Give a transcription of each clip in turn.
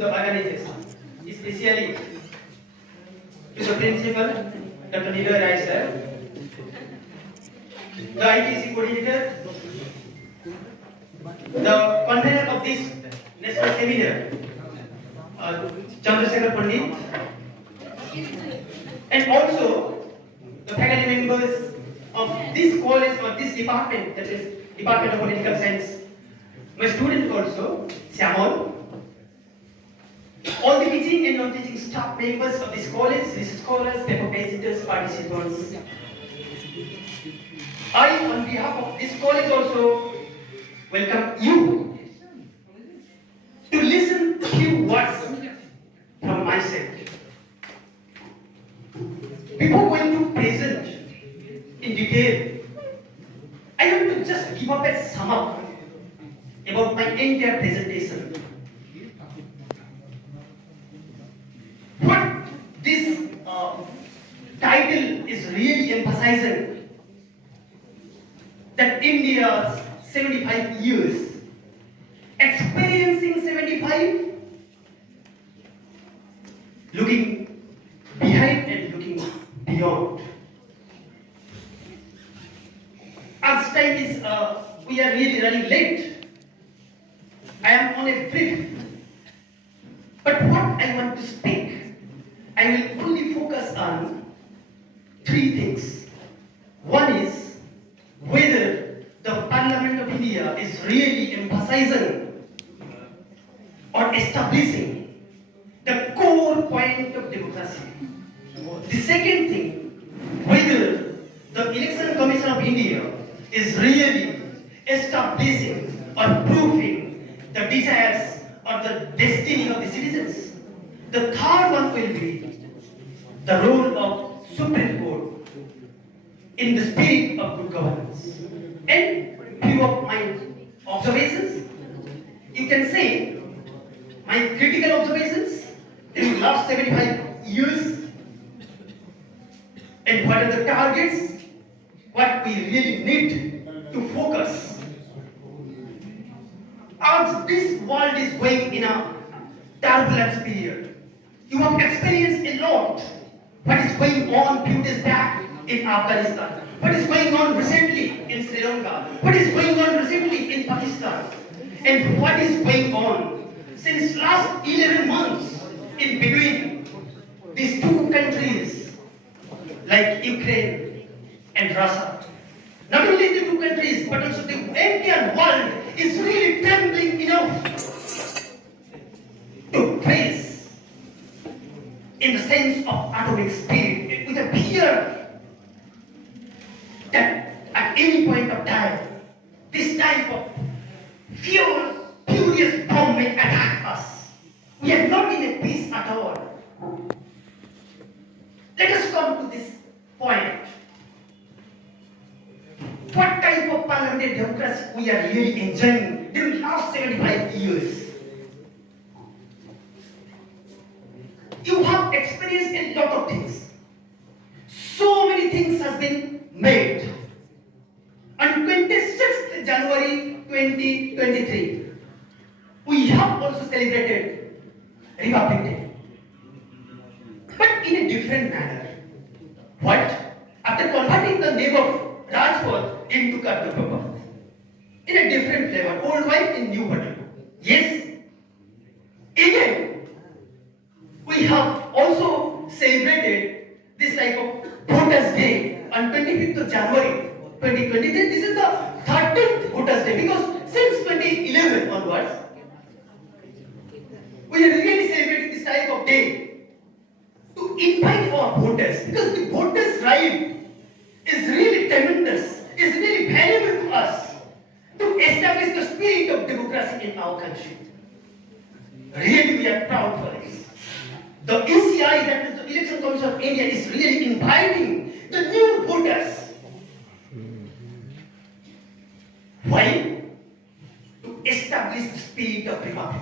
the Banga, especially to the principal, Dr. Nidar Rai sir, the ITC coordinator, the convener of this national seminar, Chandrasekhar Pandit, and also the faculty members of this college or this department, that is Department of Political Science. My student also, Syamol, all the teaching and non-teaching staff members of this college, research scholars, paper visitors, participants. I, on behalf of this college also, welcome you to listen a few words from myself. Before going to present in detail, I want to just give up a sum up about my entire presentation. What this title is really emphasizing, that India's 75 years, experiencing 75, looking behind and looking beyond. As time is, we are really running late. I am on a brief. But what I want to speak, I will only focus on three things. One is whether the Parliament of India is really emphasizing or establishing the core point of democracy. The second thing, whether the Election Commission of India is really establishing or proving the desires or the destiny of the citizens. The third one will be the role of Supreme Court in the spirit of good governance. And few of my observations, you can say my critical observations in the last 75 years, and what are the targets, what we really need to focus. As this world is going in a turbulence period, you have experienced a lot what is going on few days back in Afghanistan, what is going on recently in Sri Lanka, what is going on recently in Pakistan, and what is going on since last 11 months in between these two countries like Ukraine and Russia. Not only the two countries, but also the entire world is really trembling enough to face, in the sense of atomic spirit, with a fear that at any point of time, this type of furious bomb may attack us. We are not in a peace at all. Let us come to this point. What type of parliamentary democracy we are really enjoying during the last 75 years? You have experienced a lot of things. So many things has been made. On 26th January 2023, we have also celebrated Republic Day. But in a different manner. What? After converting the name of Rajpath into Kartapapa, in a different flavor, old wine in new bottle. Yes. Again, we have also celebrated this type of Voters' Day on 25th of January 2023. This is the 13th Voters' Day, because since 2011 onwards, we are really celebrating this type of day to invite our voters, because the voters' right is really tremendous, is really valuable to us to establish the spirit of democracy in our country. Really, we are proud for this. The ECI, that is the Election Commission of India, is really inviting the new voters. Why? To establish the spirit of republic.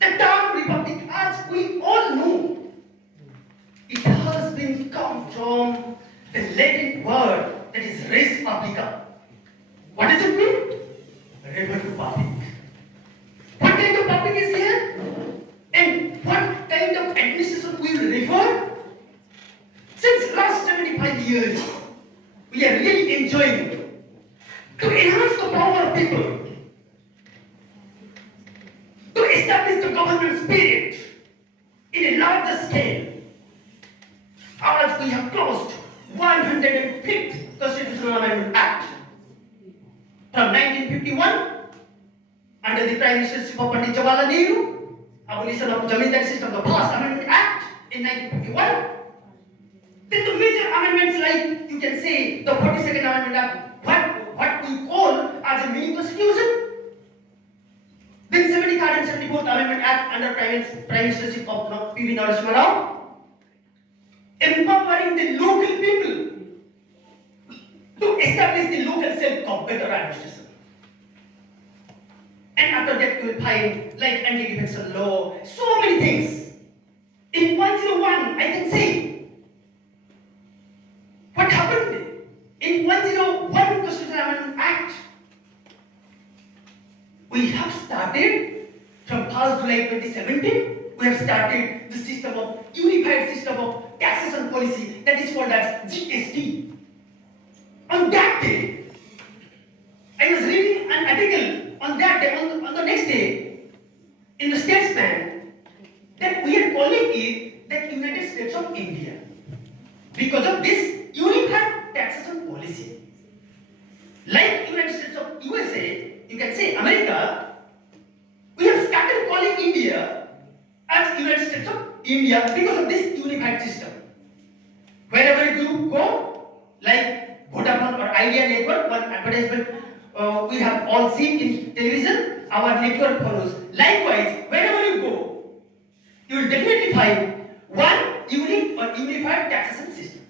The term republic, as we all know, it has been come from the Latin word that is res publica. What does it mean? Republic. What kind of public is here? establish the government spirit in a larger scale. As we have closed 105th Constitutional Amendment Act from 1951 under the Prime Ministership of Pandit Jawaharlal Nehru, abolition of Jamindari system, the first Amendment Act in 1951. Then the major amendments like you can say the 42nd Amendment Act, what we call as a mini constitution. Then 73rd and 74th Amendment Act under Prime Ministership of P.V. Narasimha Rao, empowering the local people to establish the local self-better administration. And after that you will find like anti-defection law, so many things. In 101, I can say, what happened in 101 Constitutional Amendment Act? We have started from 1st July 2017, we have started the system of unified system of taxation policy that is called as GST. On that day, I was reading an article on that day, on the next day, in the Statesman, that we are calling it the United States of India because of this unified taxation policy. Like United States of USA, you can say America, we have started calling India as United States of India because of this unified system. Wherever you go, like Vodafone or Idea network, one advertisement we have all seen in television, our network follows. Likewise, wherever you go, you will definitely find one unique or unified taxation system.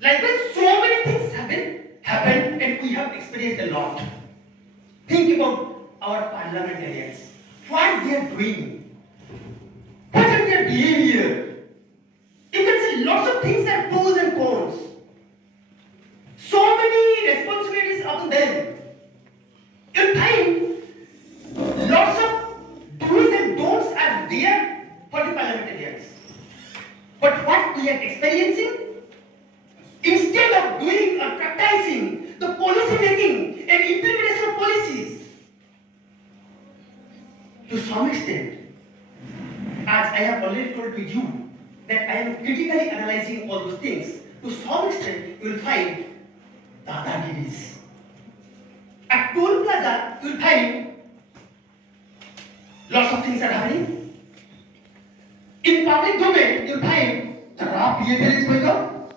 Likewise, so many things happened and we have experienced a lot. Think about our parliamentarians, what they are doing, what are their behavior. You can see lots of things are pros and cons. So many responsibilities upon them. You find lots of do's and don'ts are there for the parliamentarians. But what we are experiencing, instead of doing or practicing the policy making and implementation of policies, to some extent, as I have already told to you, that I am critically analyzing all those things, to some extent you will find dadagiris. At toll plaza, you will find lots of things are happening. In public domain, you will find the raw behavior is going on.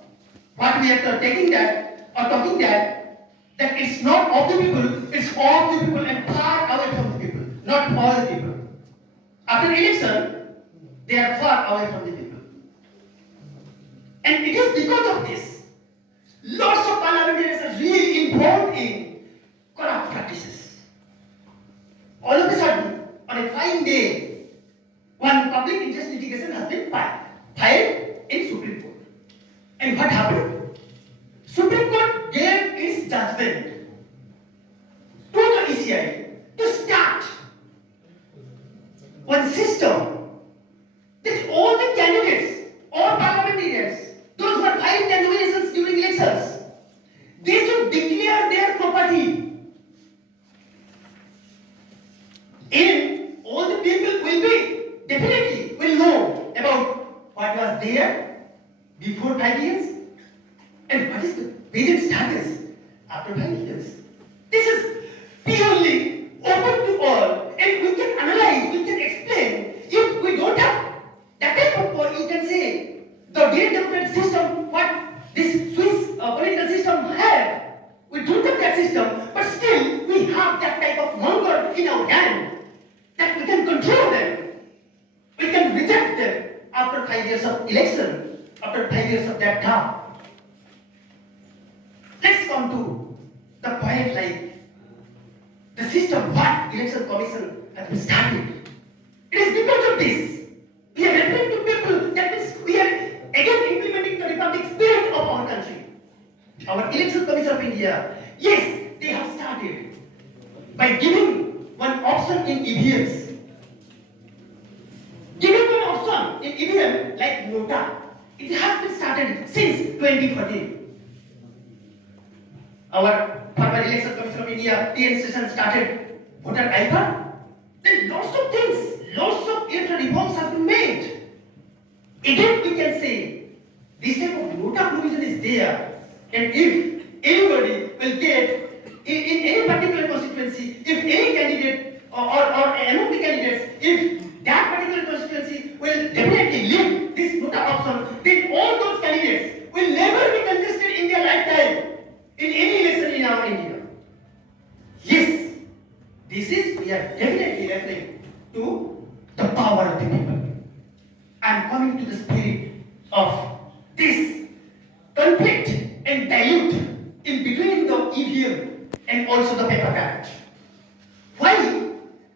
What we are taking that or talking that it's not of the people, it's of the people and far away from the people, not all the people. After election, they are far away from the people. And it is because of this, lots of parliamentarians are really involved in corrupt practices. All of a sudden, on a fine day, one public interest litigation has been filed in Supreme Court. And what happened? Supreme Court gave its judgment to the ECI to start one system that all the candidates, all parliamentarians, those who are filing their nominations during elections, they should declare their property. And all the people definitely will know about what was there before 5 years and what is the present status after 5 years. This is purely open to all and we can analyze, we can explain. If we don't have that type of, you can say, the real democratic system, what this Swiss political system had, we don't have that system, but still we have that type of monger in our hand that we can control them. We can reject them after 5 years of election, after 5 years of that term. Let's come to the point like the system what election commission has been started. It is because of this. We are referring to people, that means we are again implementing the republic spirit of our country. Our election commission of India, yes, they have started by giving one option in EVMs. Giving one option in EVM like Nota. It has been started since 2014. Our former election commission of India, TN session started voter IPA. then lots of things, lots of reforms have been made. Again, we can say this type of nota provision is there, and if anybody will get in any particular constituency, if any candidate or among the candidates, if that particular constituency will definitely leave this nota option, then all those candidates will never be contested in their lifetime in any election in our India. Yes, this is, we are definitely referring to the power of the people. I am coming to the spirit of this conflict and dilute in between the EVM and also the paper ballot. Why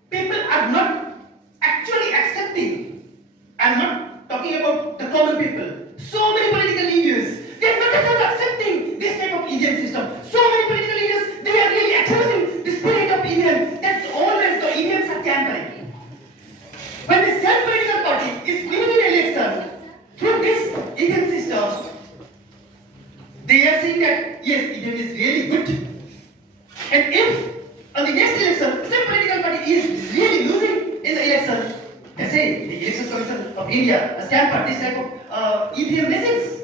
people are not actually accepting? I am not talking about the common people. So many political leaders, they are not at all accepting this type of EVM system. So many political leaders, they are really accusing the spirit of EVM, that always the EVMs are tampering. When the same political party is winning an election through this EVM system, they are saying that yes, EVM is really good. And if on the next election, the same political party is really losing in the election, they say the Election Commission of India has tampered this type of EVM machines.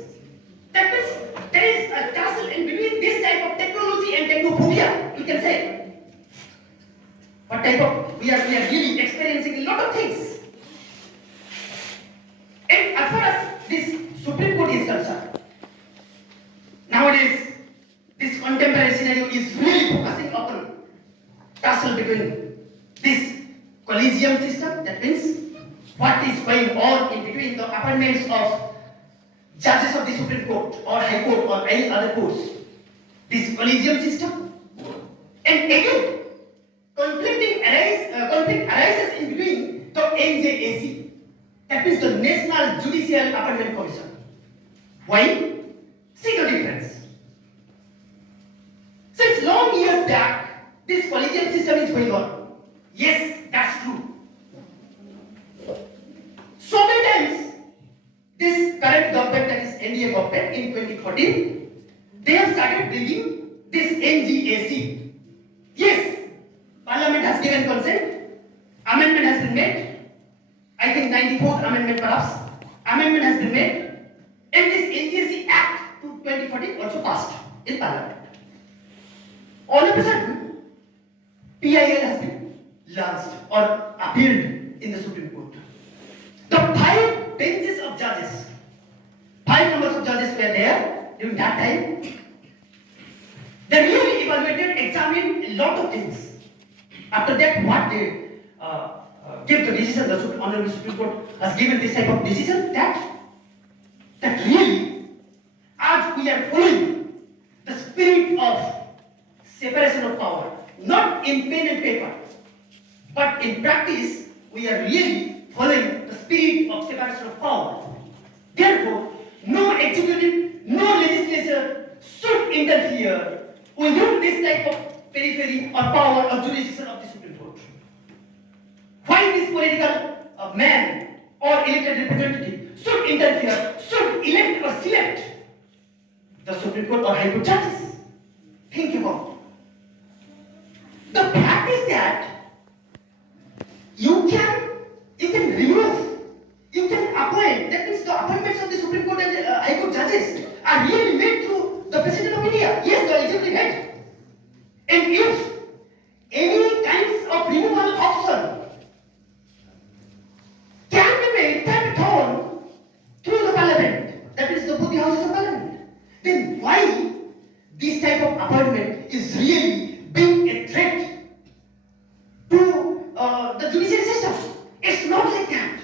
That means there is a tussle in between this type of technology and technophobia, you can say. What type of, we are really experiencing a lot of things. And as far as this Supreme Court is concerned, nowadays this contemporary scenario is really focusing upon tussle between this collegium system, that means what is going on in between the appointments of judges of the Supreme Court or High Court or any other courts, this collegium system, and again conflict arises in between the NJAC, that means the National Judicial Appointment Commission. Why? See the difference. Since long years back, this collegium system is going on. Yes, that's true. So many times, this current government, that is NDA government in 2014, they have started bringing this NGAC. Yes, Parliament has given consent, amendment has been made, I think 94th amendment perhaps, amendment has been made, and this NGAC Act to 2014 also passed in Parliament. All of a sudden, PIL has been launched or appealed in the Supreme Court. The 5 benches of judges, 5 numbers of judges were there during that time. They really evaluated, examined a lot of things. After that, what they give the decision, the Honorable Supreme Court has given this type of decision that really, as we are following the spirit of separation of power, not in pen and paper, but in practice, we are really following the spirit of separation of power. Therefore, no executive, no legislature should interfere within this type of periphery or power or jurisdiction of the Supreme Court. Why this political man or elected representative should interfere, should elect or select the Supreme Court or High Court judges? Think about it. The fact is that you can remove, you can appoint, that means the appointments of the Supreme Court and the High Court judges are really made through the President of India, yes, the executive head. And if any kinds of removal option can be made, can be done through the Parliament, that is the both the houses of Parliament, then why this type of appointment is really being a threat to the judicial system? It's not like that.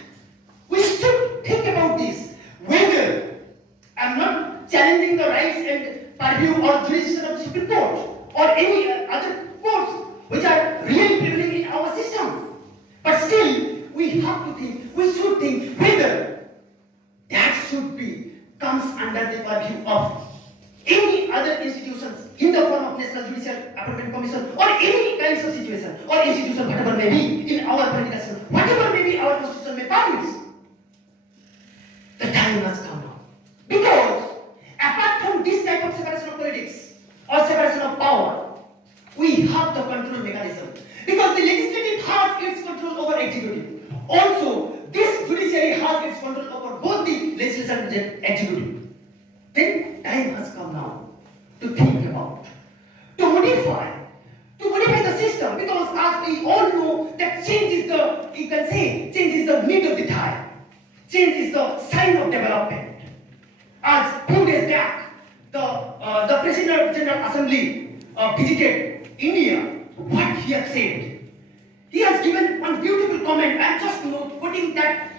We should think about this. Whether I'm not challenging the rights and purview or jurisdiction of the Supreme Court or any other courts which are really prevailing in our system, but still we have to think, we should think whether that should be comes under the purview of any other institutions in the form of National Judicial Appointment Commission or any kinds of situation or institution, whatever may be in our political system, whatever may be our constitution may permit. The time has come now. Because apart from this type of separation of politics or separation of power, we have the control mechanism. Because the legislative has its control Also, this judiciary has its control over both the legislature and the executive. Then time has come now to think about, to modify the system, because as we all know that change is the, you can say, change is the need of the time. Change is the sign of development. As 2 days back, the President of General Assembly visited India. What he has said, he has given one beautiful comment. I am just quoting that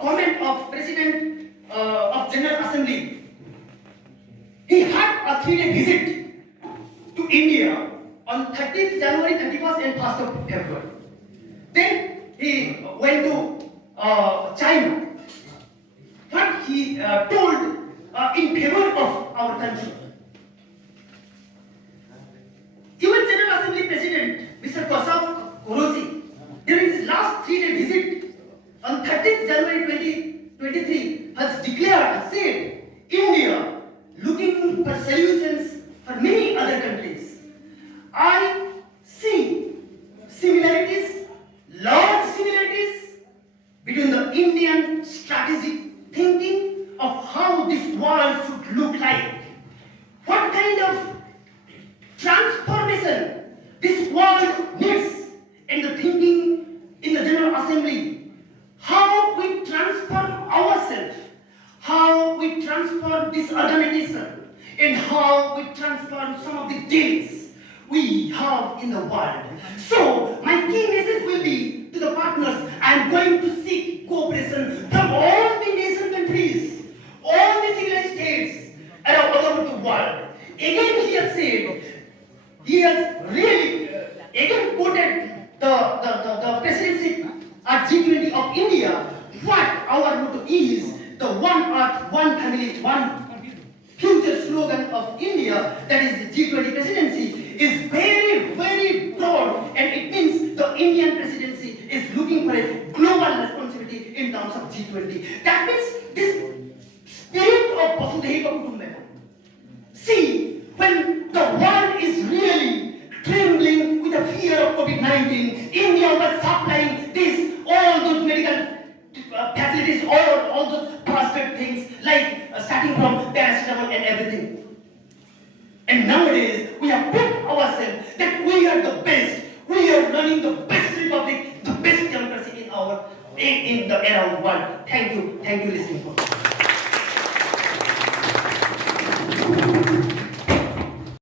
comment of President of General Assembly. He had a 3-day visit to India on 30th January, 31st and 1st of February. Then he went to China. What he told in favor of our country. Even General Assembly President Mr. Prof during his last 3-day visit on 30th January 2023 has declared, said, India looking for solutions for many other countries. I see similarities, large similarities between the Indian strategic thinking of how this world should look like. What kind of transformation this world needs in the thinking in the General Assembly. How we transform ourselves, how we transform this organization, and how we transform some of the deals we have in the world. So, my key message will be to the partners, I am going to seek cooperation from all the nation countries, all the civilized states around all over the world. Again, he has said, he has really again quoted the presidency at G20 of India. What our motto is, the one earth, one family, one future slogan of India, that is the G20 presidency, is very, very broad, and it means the Indian presidency is looking for a global responsibility in terms of G20. That means this spirit of Vasudhaiva Kutumbakam. See, when the world is really trembling with the fear of COVID-19, India was supplying all those medical facilities, all those prospect things, like starting from paracetamol and everything. And nowadays, we have put ourselves that we are the best. We are running the best republic, the best democracy in the around world. Thank you listening for.